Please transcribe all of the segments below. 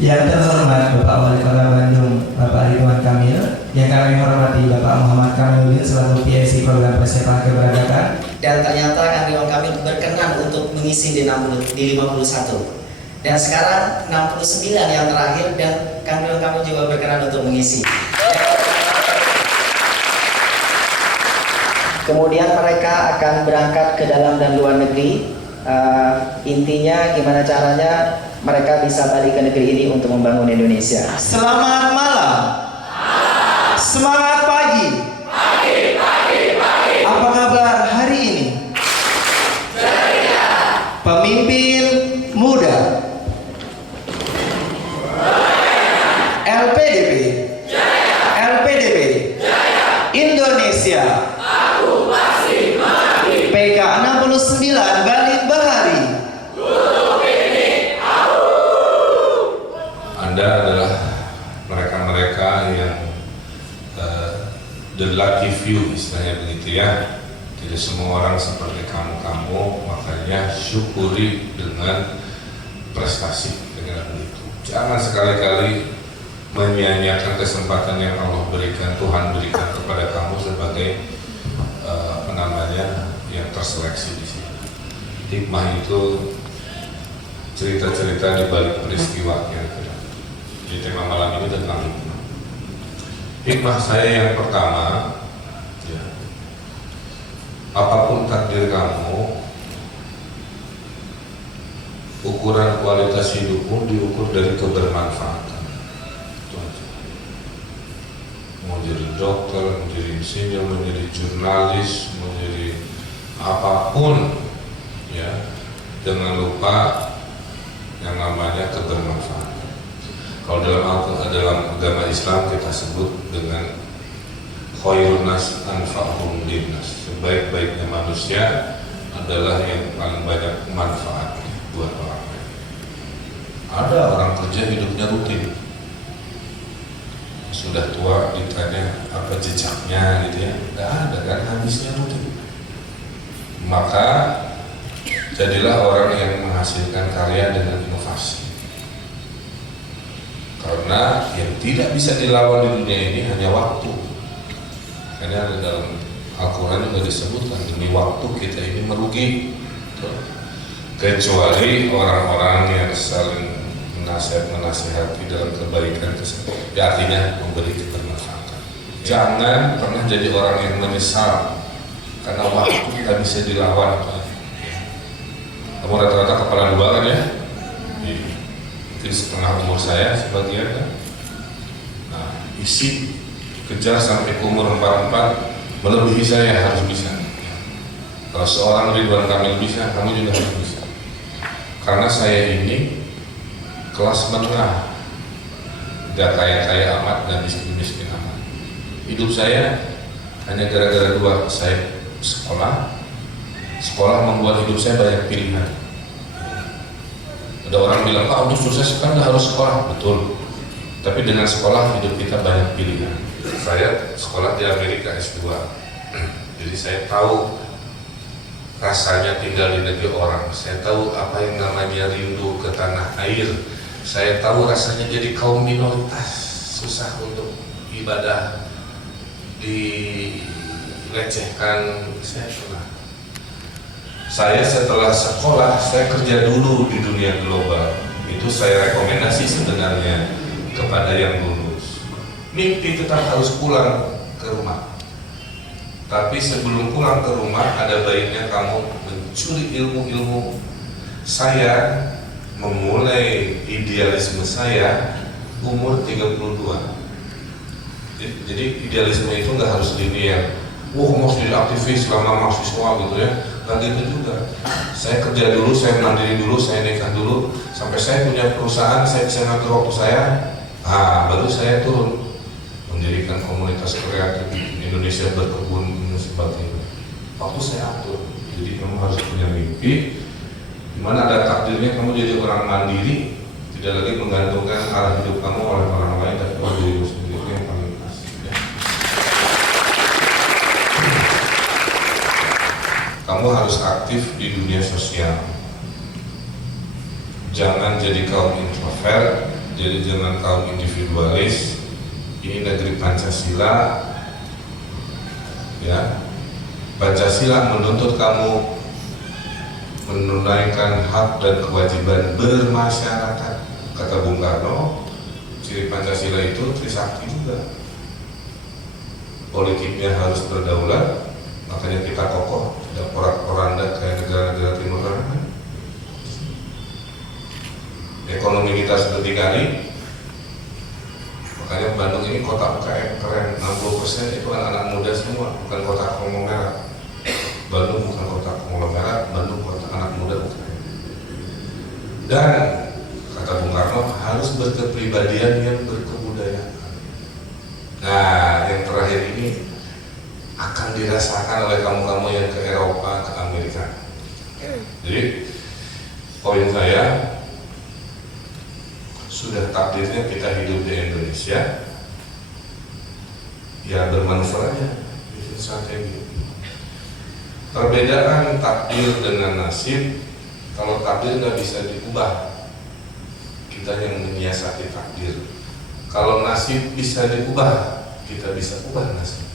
Yang terhormat Bapak Wali Kota Bandung, Bapak Ridwan Kamil, yang kami hormati Bapak Muhammad Kamiludin selaku PSI Program Persepak Keberagaman. Dan ternyata Kang Ridwan Kamil berkenan untuk mengisi di 51. Dan sekarang 69 yang terakhir, dan Kang Ridwan Kamil juga berkenan untuk mengisi. Kemudian mereka akan berangkat ke dalam dan luar negeri. Intinya gimana caranya mereka bisa balik ke negeri ini untuk membangun Indonesia. Selamat malam. Semangat pagi. Apa kabar hari ini? Pemimpin muda LPDP Indonesia PK 69 Balik Bahari. Anda adalah mereka-mereka yang the lucky few, istilahnya begitu ya. Tidak semua orang seperti kamu, makanya syukuri dengan prestasi dengan begitu. Jangan sekali-kali menyia-nyiakan kesempatan yang Allah berikan, Tuhan berikan kepada kamu sebagai yang terseleksi di sini. Hikmah itu cerita-cerita di balik peristiwa kira-kira. Jadi tema malam ini tentang hikmah. Hikmah saya yang pertama, ya, apapun takdir kamu, ukuran kualitas hidupmu diukur dari kebermanfaatan. Itu aja. Mau jadi dokter, mau jadi insinyur, mau jadi jurnalis, mau jadi apapun, ya, jangan lupa yang namanya kebermanfaatan. Kalau dalam agama Islam kita sebut dengan khairun nas anfa'uhum linnas. Sebaik-baiknya manusia adalah yang paling banyak manfaat buat orang lain. Ada orang kerja hidupnya rutin, sudah tua ditanya apa jejaknya gitu ya, nggak ada kan, habisnya rutin. Maka jadilah orang yang menghasilkan karya dengan inovasi. Karena yang tidak bisa dilawan di dunia ini hanya waktu. Karena dalam Al-Quran juga disebutkan, demi waktu kita ini merugi. Kecuali orang-orang yang saling menasihati dalam kebaikan tersebut, ya, artinya memberi kebermanfaatan. Jangan pernah jadi orang yang menyesal karena waktu tidak bisa dilawan. Kamu rata-rata kepala dua kan ya? Mungkin setengah umur saya sebagian kan? Nah, isi kejar sampai ke umur 44, melebihi saya harus bisa. Kalau seorang Ridwan Kamil bisa, kamu juga harus bisa. Karena saya ini kelas menengah, gak kaya-kaya amat dan miskin-miskin amat. Hidup saya hanya gara-gara dua, saya sekolah membuat hidup saya banyak pilihan. Ada orang bilang, Pak, untuk sukses kan gak harus sekolah. Betul, tapi dengan sekolah hidup kita banyak pilihan. Saya sekolah di Amerika S2, jadi saya tahu rasanya tinggal di negeri orang. Saya tahu apa yang namanya rindu ke tanah air. Saya tahu rasanya jadi kaum minoritas, susah untuk ibadah, dilecehkan. Saya setelah sekolah, saya kerja dulu di dunia global. Itu saya rekomendasi sebenarnya kepada yang lulus. Mimpi tetap harus pulang ke rumah. Tapi sebelum pulang ke rumah, ada baiknya kamu mencuri ilmu-ilmu. Saya memulai idealisme saya umur 32. Jadi idealisme itu nggak harus linear. Mau jadi aktivis selama mahasiswa gitu ya. Nggak gitu juga. Saya kerja dulu, saya mandiri dulu, saya nikah dulu, sampai saya punya perusahaan, saya bisa ngatur waktu saya. Baru saya turun mendirikan komunitas kreatif Indonesia berkebun dan sebagainya. Waktu saya atur. Jadi kamu harus punya mimpi. Dimana ada takdirnya kamu jadi orang mandiri, tidak lagi menggantungkan arah hidup kamu oleh orang lain, tapi oleh dirimu sendiri. Itu yang paling pas. Ya. kamu harus aktif di dunia sosial. Jangan jadi kaum introvert, jadi jangan kaum individualis. Ini negeri Pancasila, ya. Pancasila menuntut kamu menunaikan hak dan kewajiban bermasyarakat. Kata Bung Karno, ciri Pancasila itu Trisakti juga. Politiknya harus berdaulat, makanya kita kokoh, tidak porak-poranda kayak negara-negara Timur Tengah. Ekonomi kita sudah 3 kali, makanya Bandung ini kota UKM keren, 60% itu anak-anak muda semua, bukan kota konglomerat. Bandung bukan kota konglomerat, Bandung kota anak muda UKM. Dan kata Bung Karno harus berkepribadian yang berkebudayaan. Nah, yang terakhir ini akan dirasakan oleh kamu-kamu yang ke Eropa, ke Amerika. Jadi poin saya, sudah takdirnya kita hidup di Indonesia, ya bermanuver aja, bikin strategi. Perbedaan takdir dengan nasib, kalau takdir nggak bisa diubah, kita yang menyiasati takdir. Kalau nasib bisa diubah, kita bisa ubah nasib.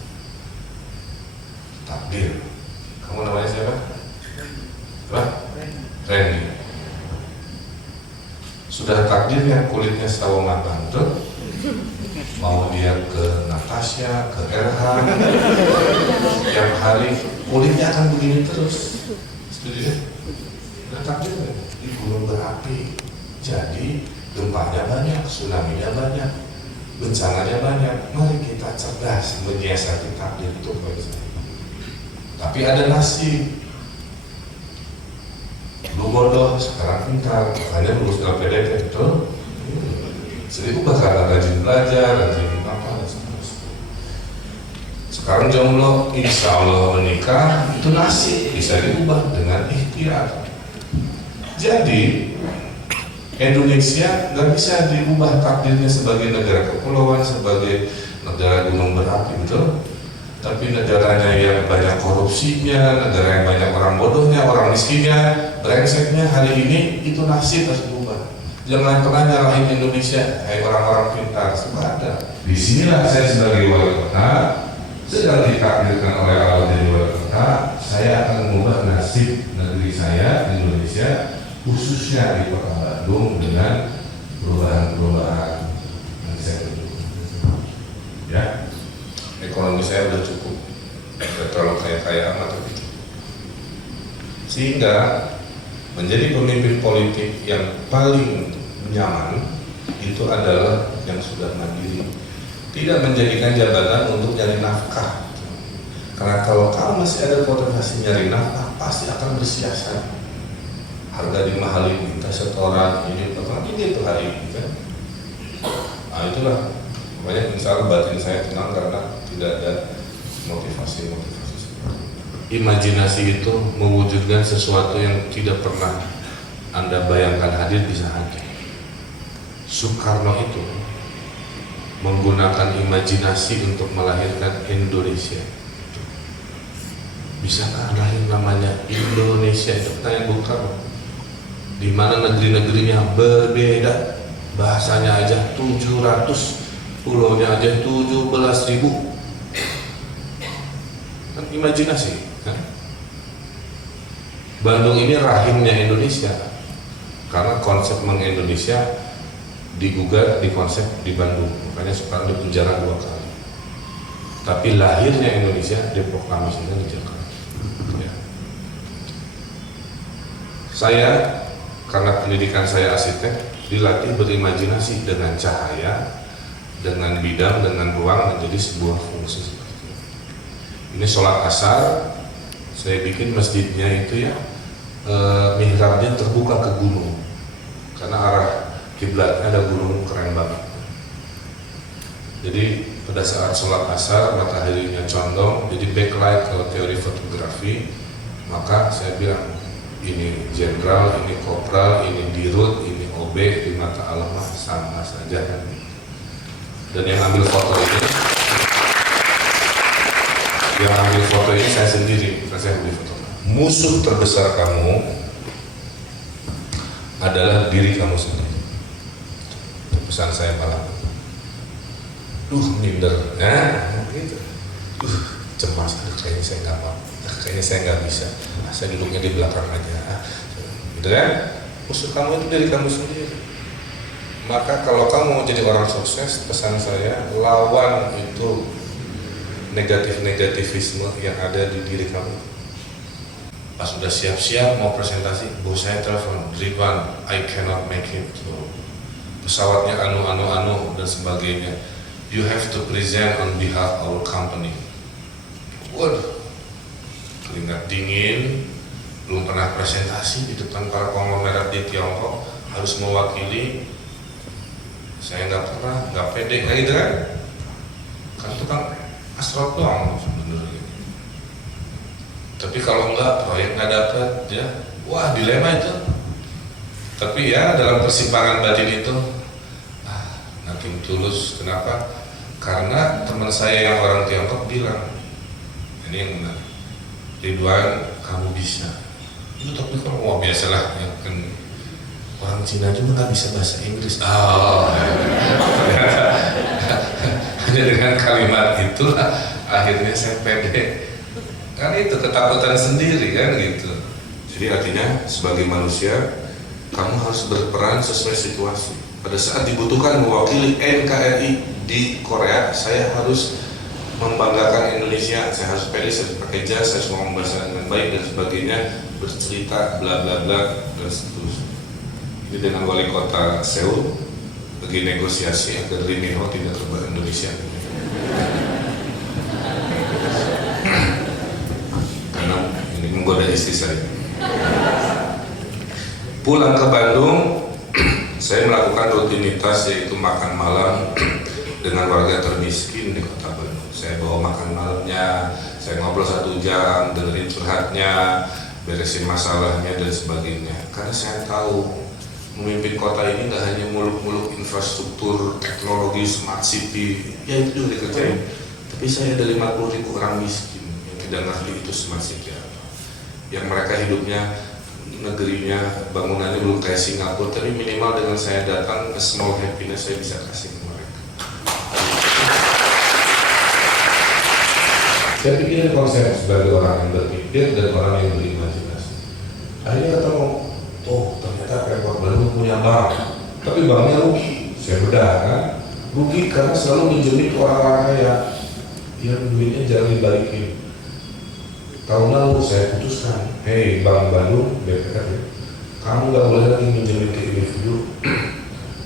Takdir. Kamu namanya siapa? Apa? Randy. Sudah takdirnya kulitnya sawo matang tuh. Mau dia ke Natasha, ke Erhan, setiap hari kulitnya akan begini terus. Setuju ya? Sudah takdirnya di gunung berapi. Jadi gempanya banyak, tsunami-nya banyak, bencananya banyak. Mari kita cerdas menyiasati takdir itu. Tapi ada nasib. Dulu bodoh, sekarang pintar, makanya lulus LPDP itu. Jadi ubah karena rajin belajar, rajin apa, dan seterusnya. Sekarang jomblo, insya Allah menikah, itu nasib bisa diubah dengan ikhtiar. Jadi Indonesia nggak bisa diubah takdirnya sebagai negara kepulauan, sebagai negara gunung berapi, betul? Tapi negaranya yang banyak korupsinya, negara yang banyak orang bodohnya, orang miskinnya, brengseknya, hari ini itu nasib harus diubah. Jangan pernah nyalahin Indonesia, orang-orang pintar, semua ada. Disinilah saya sebagai wali kota, sedang ditakdirkan oleh Allah jadi wali kota, saya akan mengubah nasib negeri saya, Indonesia, khususnya di kota Bandung dengan perubahan-perubahan yang saya tunjukkan. Ya. Ekonomi saya udah cukup, tidak terlalu kaya-kaya amat, tapi cukup. Sehingga menjadi pemimpin politik yang paling nyaman itu adalah yang sudah mandiri, tidak menjadikan jabatan untuk nyari nafkah. Karena kalau kamu masih ada potensi nyari nafkah, pasti akan bersiasat. Harga dimahalin, minta setoran, ini itu hari ini kan. Nah itulah, makanya misalnya batin saya tenang karena tidak ada motivasi. Imajinasi itu mewujudkan sesuatu yang tidak pernah Anda bayangkan hadir bisa hadir. Soekarno itu menggunakan imajinasi untuk melahirkan Indonesia. Bisakah lahir namanya Indonesia? Itu pertanyaan Bung Karno. Di mana negeri-negerinya berbeda, bahasanya aja 700, pulaunya aja 17.000. Kan imajinasi kan? Bandung ini rahimnya Indonesia, karena konsep meng-Indonesia digugat di konsep di Bandung, makanya sekarang di penjara 2 kali. Tapi lahirnya Indonesia diproklamasikan di Jakarta. Ya. Saya karena pendidikan saya arsitek, dilatih berimajinasi dengan cahaya, dengan bidang, dengan ruang menjadi sebuah fungsi. Ini sholat asar, saya bikin masjidnya itu ya, mihrabnya terbuka ke gunung, karena arah kiblatnya ada gunung, keren banget. Jadi pada saat sholat asar mataharinya condong, jadi backlight kalau teori fotografi, maka saya bilang ini jenderal, ini kopral, ini dirut, ini OB, di mata Allah sama saja kan. Dan yang ambil foto ini saya sendiri, bukan saya beli fotografer. musuh terbesar kamu adalah diri kamu sendiri. Pesan saya malam, minder, gitu. Cemas, kayaknya saya nggak mau, kayaknya saya nggak bisa, saya duduknya di belakang aja, gitu kan? Musuh kamu itu diri kamu sendiri. Maka kalau kamu mau jadi orang sukses, pesan saya, lawan itu negativisme yang ada di diri kamu. Pas sudah siap-siap mau presentasi, bos saya telepon, Ridwan, I cannot make it. Pesawatnya anu dan sebagainya. You have to present on behalf of our company. Waduh, keringat dingin, belum pernah presentasi di depan para konglomerat di Tiongkok, harus mewakili. Saya nggak pernah, nggak pede, kayak gitu kan? Kan itu kan asrot doang sebenarnya. Tapi kalau enggak, proyek nggak dapat, ya, wah dilema itu. Tapi ya dalam persimpangan batin itu, nothing tulus. Kenapa? Karena teman saya yang orang Tiongkok bilang, ini yang benar, Ridwan, kamu bisa. Itu tapi kalau wah biasalah, ya kan orang Cina juga nggak bisa bahasa Inggris. Hanya dengan kalimat itulah akhirnya saya pede. Kan itu ketakutan sendiri kan gitu. Jadi artinya sebagai manusia kamu harus berperan sesuai situasi. Pada saat dibutuhkan mewakili NKRI di Korea, saya harus membanggakan Indonesia, saya harus pede, saya pakai jas, saya harus ngomong bahasa dengan baik dan sebagainya, bercerita bla bla bla dan seterusnya. Ini dengan wali kota Seoul lagi negosiasi agar Lee Min Ho tidak ke Indonesia. Ini menggoda istri saya. Pulang ke Bandung, saya melakukan rutinitas yaitu makan malam dengan warga termiskin di kota Bandung. Saya bawa makan malamnya, saya ngobrol 1 jam, dengerin curhatnya, beresin masalahnya dan sebagainya. Karena saya tahu memimpin kota ini nggak hanya muluk-muluk infrastruktur, teknologi, smart city, ya itu juga dikerjain. Tapi saya ada 50.000 orang miskin yang tidak ngerti itu smart city apa. Yang mereka hidupnya, negerinya, bangunannya belum kayak Singapura, tapi minimal dengan saya datang, a small happiness saya bisa kasih ke mereka. Saya pikir konsep sebagai orang yang berpikir dan orang yang berimajinasi. Akhirnya ketemu, ternyata Pemkot Bandung punya bank, tapi banknya rugi. Saya bedah kan, rugi karena selalu minjemin ke orang-orang kaya yang duitnya jarang dibalikin. Tahun lalu saya putuskan, hei Bank Bandung, BPR, kamu nggak boleh lagi minjemin ke individu,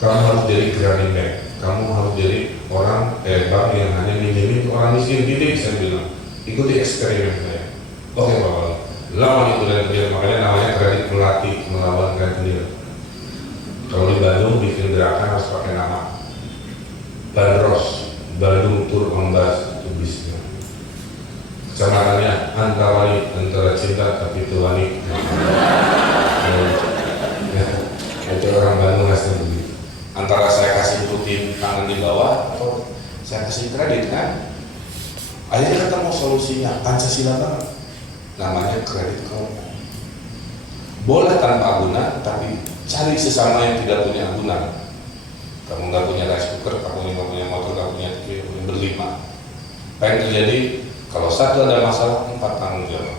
kamu harus jadi granny bank, kamu harus jadi bank yang hanya minjemin ke orang miskin. Titik, saya bilang, ikuti eksperimen saya. Oke Bapak, lawan itu dan kemudian makanya namanya kredit melatih melawan kredit. Kalau di Bandung bikin gerakan harus pakai nama Bandros, Bandung Tour on Bus, itu bisnya. Kecamatannya Antawani, antara cinta tapi tuani. Itu orang Bandung hasilnya begitu. Antara saya kasih rutin tangan di bawah atau saya kasih kredit kan. Akhirnya ketemu solusinya, Pancasila banget. Namanya kredit kelompok. Boleh tanpa agunan, tapi cari sesama yang tidak punya agunan. Kamu nggak punya rice cooker, kamu nggak punya motor, nggak punya TV, berlima. Apa yang terjadi? Kalau satu ada masalah, 4 tanggung jawab.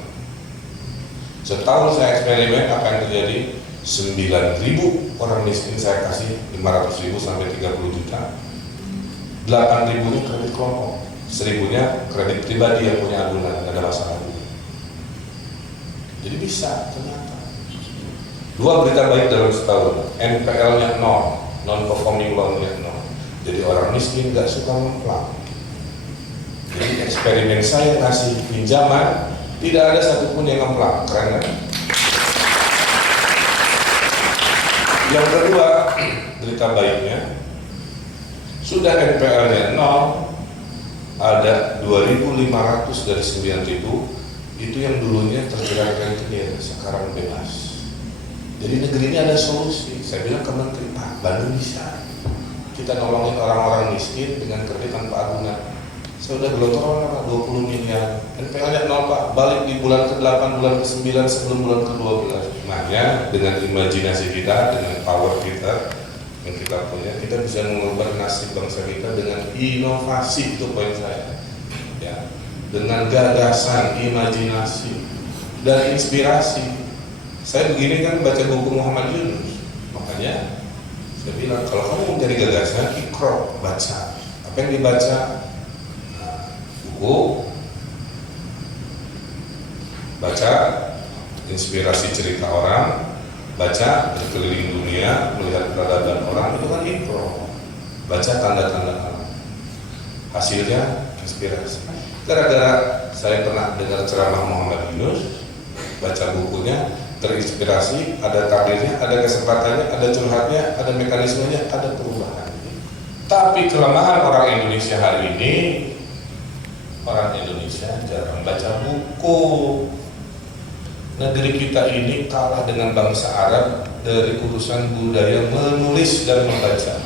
Setahun saya eksperimen, apa yang terjadi? 9.000 orang miskin saya kasih 500.000 sampai 30 juta. 8.000-nya kredit kelompok, 1.000-nya kredit pribadi yang punya agunan, nggak ada masalah. Jadi bisa ternyata. 2 berita baik dalam setahun, NPL-nya 0, non-performing loan-nya 0. Jadi orang miskin nggak suka ngemplang. Jadi eksperimen saya ngasih pinjaman, tidak ada satupun yang ngemplang, keren kan? Yang kedua, berita baiknya, sudah NPL-nya 0, ada 2.500 dari 9.000, itu yang dulunya terjerat rentenir, sekarang bebas. Jadi negeri ini ada solusi. Saya bilang ke menteri, Pak, Bandung bisa. Kita nolongin orang-orang miskin dengan kredit tanpa agunan. Saya udah gelontoran 20 miliar. NPL-nya 0 Pak, balik di bulan ke-8, bulan ke-9 sebelum bulan ke-12. Makanya dengan imajinasi kita, dengan power kita yang kita punya, kita bisa mengubah nasib bangsa kita dengan inovasi, itu poin saya. Ya, dengan gagasan, imajinasi dan inspirasi. Saya begini kan baca buku Muhammad Yunus, makanya saya bilang kalau kamu mau cari gagasan, ikro, baca. Apa yang dibaca? Buku, baca inspirasi cerita orang, baca berkeliling dunia, melihat peradaban orang, itu kan ikro. Baca tanda-tanda alam. Hasilnya inspirasi. Gara-gara saya pernah dengar ceramah Muhammad Yunus, baca bukunya, terinspirasi, ada takdirnya, ada kesempatannya, ada curhatnya, ada mekanismenya, ada perubahan. Tapi kelemahan orang Indonesia hari ini, orang Indonesia jarang baca buku. Negeri kita ini kalah dengan bangsa Arab dari urusan budaya menulis dan membaca.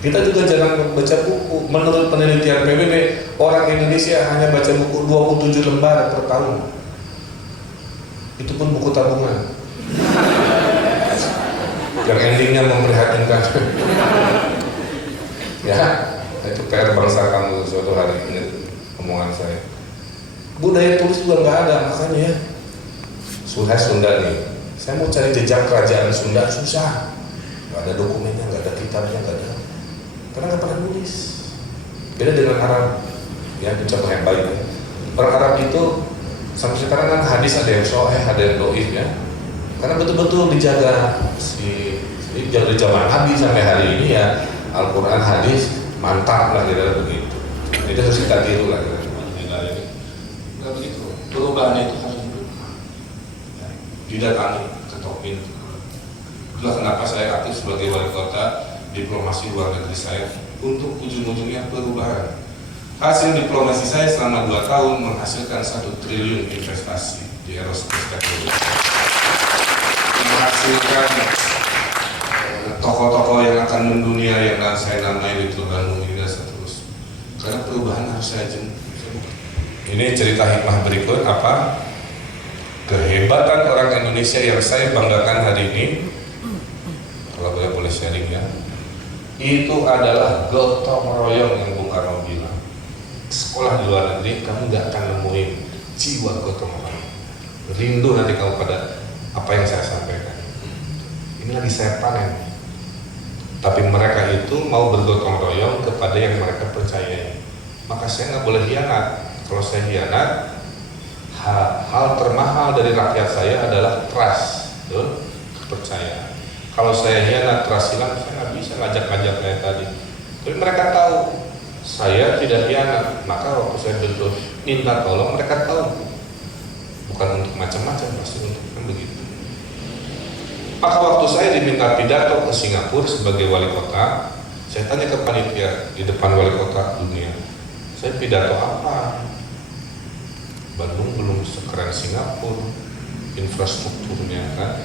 Kita juga jarang baca buku. Menurut penelitian PBB, orang Indonesia hanya baca buku 27 lembar per tahun. Itu pun buku tabungan yang endingnya memprihatinkan. Ya, itu PR bangsa kamu suatu hari ini omongan saya. Budaya tulis juga nggak ada, makanya ya Sunda nih, saya mau cari jejak kerajaan Sunda susah, nggak ada dokumennya, nggak ada kitabnya, nggak ada, karena nggak pernah nulis. Beda dengan Arab, ya contoh yang baik. Orang Arab itu sampai sekarang kan hadis ada yang sahih, ada yang dhaif ya. Karena betul-betul dijaga dari zaman Nabi sampai hari ini ya, Al-Quran hadis mantap lah kira-kira begitu. Itu harus kita tiru lah kira-kira. Enggak begitu. Perubahan itu harus didatangi, ketok pintu. Itulah kenapa saya aktif sebagai wali kota, diplomasi luar negeri saya untuk ujung-ujungnya perubahan. Hasil diplomasi saya selama 2 tahun menghasilkan 1 triliun investasi di aerospace teknologi. Menghasilkan tokoh-tokoh yang akan mendunia yang saya namai di Bandung hingga seterusnya. Karena perubahan harus saya jemput. Ini cerita hikmah berikut apa? Kehebatan orang Indonesia yang saya banggakan hari ini, kalau boleh sharing ya, itu adalah gotong royong yang Bung Karno bilang. Sekolah di luar negeri kamu nggak akan nemuin jiwa gotong royong. Rindu nanti kamu pada apa yang saya sampaikan. Ini lagi saya panen. Tapi mereka itu mau bergotong royong kepada yang mereka percayai. Maka saya nggak boleh hianat. Kalau saya hianat, hal termahal dari rakyat saya adalah trust, kepercayaan. Kalau saya hianat, trust hilang, saya nggak bisa ngajak-ngajak kayak tadi. Tapi mereka tahu saya tidak hianat, maka waktu saya bentuk minta tolong, mereka tahu bukan untuk macam-macam, pasti untuk kan begitu. Maka waktu saya diminta pidato ke Singapura sebagai wali kota, saya tanya ke panitia di depan wali kota dunia, saya pidato apa? Bandung belum sekeren Singapura, infrastrukturnya kan.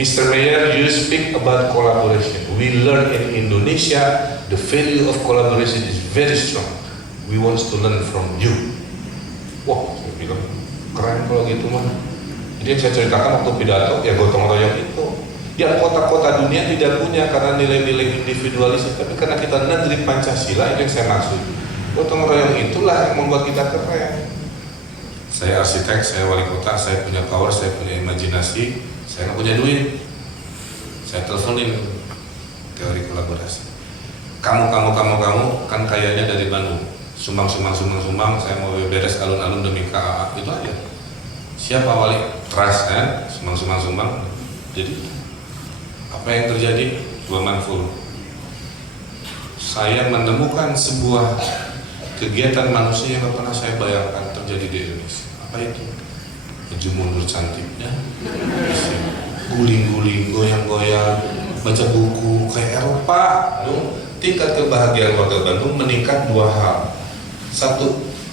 Mr. Mayor, you speak about collaboration. We learn in Indonesia the value of collaboration is very strong. We want to learn from you. Wah, saya bilang keren kalau gitu mah. Jadi yang saya ceritakan waktu pidato ya gotong royong itu. Yang kota-kota dunia tidak punya karena nilai-nilai individualis, tapi karena kita negeri Pancasila, itu yang saya maksud. Gotong royong itulah yang membuat kita keren. Saya arsitek, saya wali kota, saya punya power, saya punya imajinasi, saya nggak punya duit. Saya teleponin teori kolaborasi. Kamu kan kayaknya dari Bandung. Sumbang, saya mau beres alun-alun demi KAA, itu aja. Siapa wali? Trust kan? Sumbang. Jadi apa yang terjadi? 2 manful. Saya menemukan sebuah kegiatan manusia yang pernah saya bayangkan terjadi di Indonesia. Apa itu? Maju mundur cantiknya, guling-guling, goyang-goyang, baca buku kayak Eropa. Tingkat kebahagiaan warga Bandung meningkat 2 hal. 1,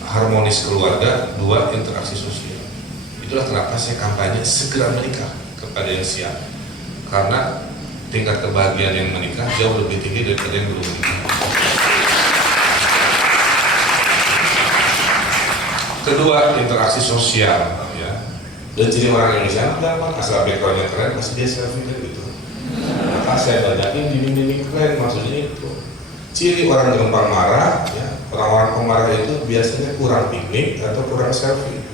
harmonis keluarga. 2, interaksi sosial. Itulah kenapa saya kampanye segera menikah kepada yang siap. Karena tingkat kebahagiaan yang menikah jauh lebih tinggi daripada yang belum menikah. Kedua, interaksi sosial, ya. Dan ciri orang Indonesia gampang, asal backgroundnya keren, pasti dia selfie kan gitu. Maka saya banyakin dinding-dinding keren, maksudnya itu. Ciri orang gampang marah, ya. Orang-orang pemarah itu biasanya kurang piknik atau kurang selfie.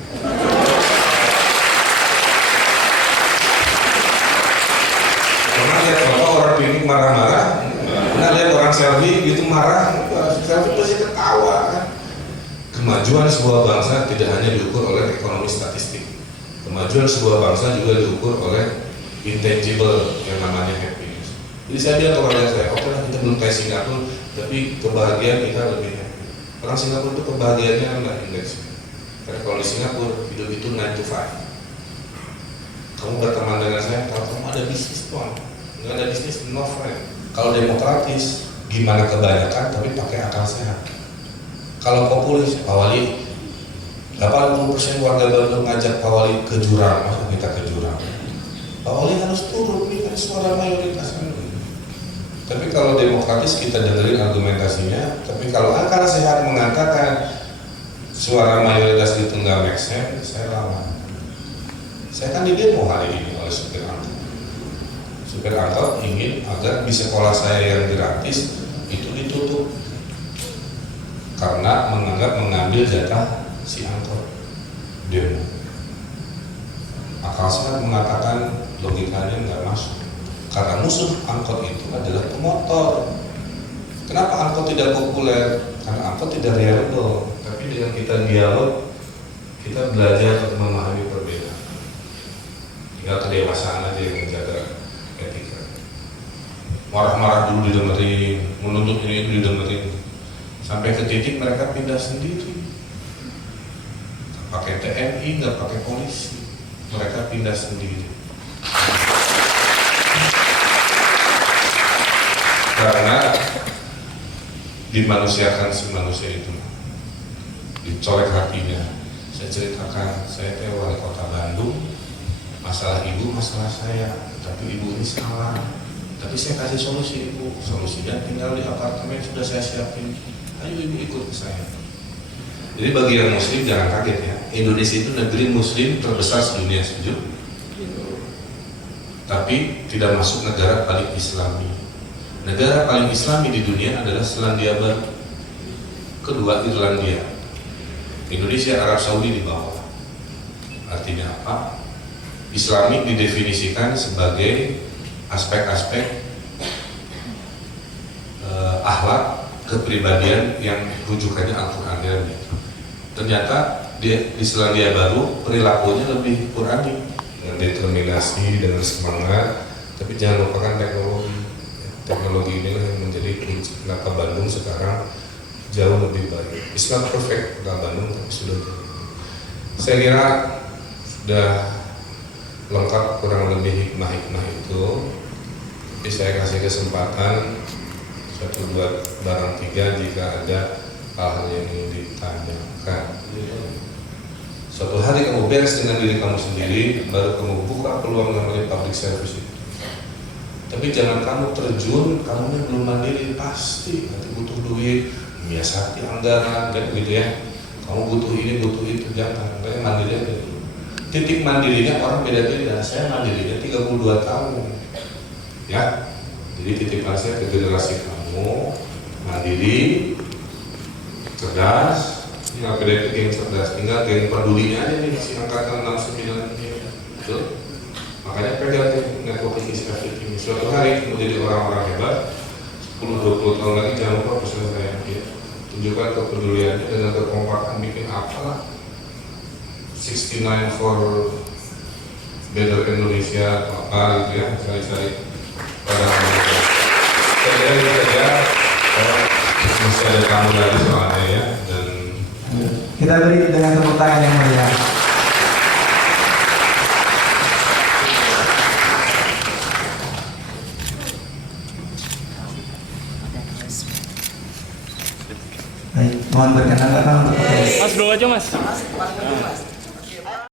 Pernah lihat orang piknik marah-marah? Pernah lihat orang selfie gitu marah? Selfie pasti ketawa kan. Kemajuan sebuah bangsa tidak hanya diukur oleh ekonomi statistik. Kemajuan sebuah bangsa juga diukur oleh intangible yang namanya happiness. Jadi saya bilang kepada saya, oke lah kita belum kayak Singapura, tapi kebahagiaan kita lebih happy. Orang Singapura itu kebahagiaannya rendah indeksnya. Karena kalau di Singapura hidup itu 9 to 5. Kamu berteman dengan saya, kalau kamu ada bisnis pun, nggak ada bisnis, no friend. Kalau demokratis, gimana kebanyakan tapi pakai akal sehat. Kalau populis, Pak Wali, 80% warga Bandung ngajak Pak Wali ke jurang, masa kita ke jurang? Pak Wali harus turun, ini kan suara mayoritas kan. Tapi kalau demokratis kita dengerin argumentasinya, tapi kalau akal sehat mengatakan suara mayoritas itu nggak make sense, saya lawan. Saya kan di demo hari ini oleh supir angkot. Supir angkot ingin agar di sekolah saya yang gratis itu ditutup karena mengambil jatah si angkot demo. Akal sehat mengatakan logikanya nggak masuk karena musuh angkot itu adalah pemotor. Kenapa angkot tidak populer? Karena angkot tidak reliable. Tapi dengan kita dialog, kita belajar untuk memahami perbedaan. Tinggal kedewasaan aja yang menjaga etika. Marah-marah dulu didengerin, menuntut ini itu didengerin. Sampai ke titik mereka pindah sendiri. Nggak pakai TNI, nggak pakai polisi. Mereka pindah sendiri. Karena dimanusiakan si manusia itu, dicolek hatinya. Saya ceritakan, saya wali kota Bandung, masalah ibu, masalah saya, tapi ibu ini salah. Tapi saya kasih solusi ibu, solusinya tinggal di apartemen sudah saya siapin. Ayo ibu ikut ke saya. Jadi bagi yang muslim jangan kaget ya, Indonesia itu negeri muslim terbesar sedunia, setuju? Tapi tidak masuk negara paling islami. Negara paling islami di dunia adalah Selandia Baru. Kedua Irlandia. Indonesia, Arab Saudi di bawah. Artinya apa? Islami didefinisikan sebagai aspek-aspek akhlak kepribadian yang rujukannya Al-Quran. Ternyata di Selandia Baru perilakunya lebih Qurani, dengan determinasi, dengan semangat. Tapi jangan lupakan teknologi. Teknologi ini yang menjadi kunci kenapa Bandung sekarang jauh lebih baik. Islam perfect kota Bandung tapi sudah jauh. Saya kira sudah lengkap kurang lebih hikmah-hikmah itu. Tapi saya kasih kesempatan satu dua barang tiga jika ada hal-hal yang ingin ditanyakan. Suatu hari kamu beres dengan diri kamu sendiri, baru kamu buka peluang namanya public service itu. Tapi jangan kamu terjun, kamu belum mandiri, pasti nanti butuh duit, menyiasati anggaran, kan gitu ya. Kamu butuh ini, butuh itu, jangan. Kayak mandiri aja dulu. Titik mandirinya orang beda-beda. Saya mandirinya 32 tahun, ya. Jadi titipan saya ke generasi kamu, mandiri, cerdas. Ini beda geng cerdas, tinggal geng pedulinya aja nih, masih angkatan 69 ini, betul? Makanya pegang networking is everything. Suatu hari menjadi orang-orang hebat, 10-20 tahun lagi jangan lupa pesan saya ya. Tunjukkan kepeduliannya dengan kekompakan bikin apalah 69 for better Indonesia apa gitu ya, cari-cari pada mereka. Saya kira saja masih ada tamu lagi soalnya ya, dan kita beri dengan tepuk tangan yang meriah. Baik, mohon berkenan Bapak untuk Mas, dulu aja mas. Mas, paling penting mas.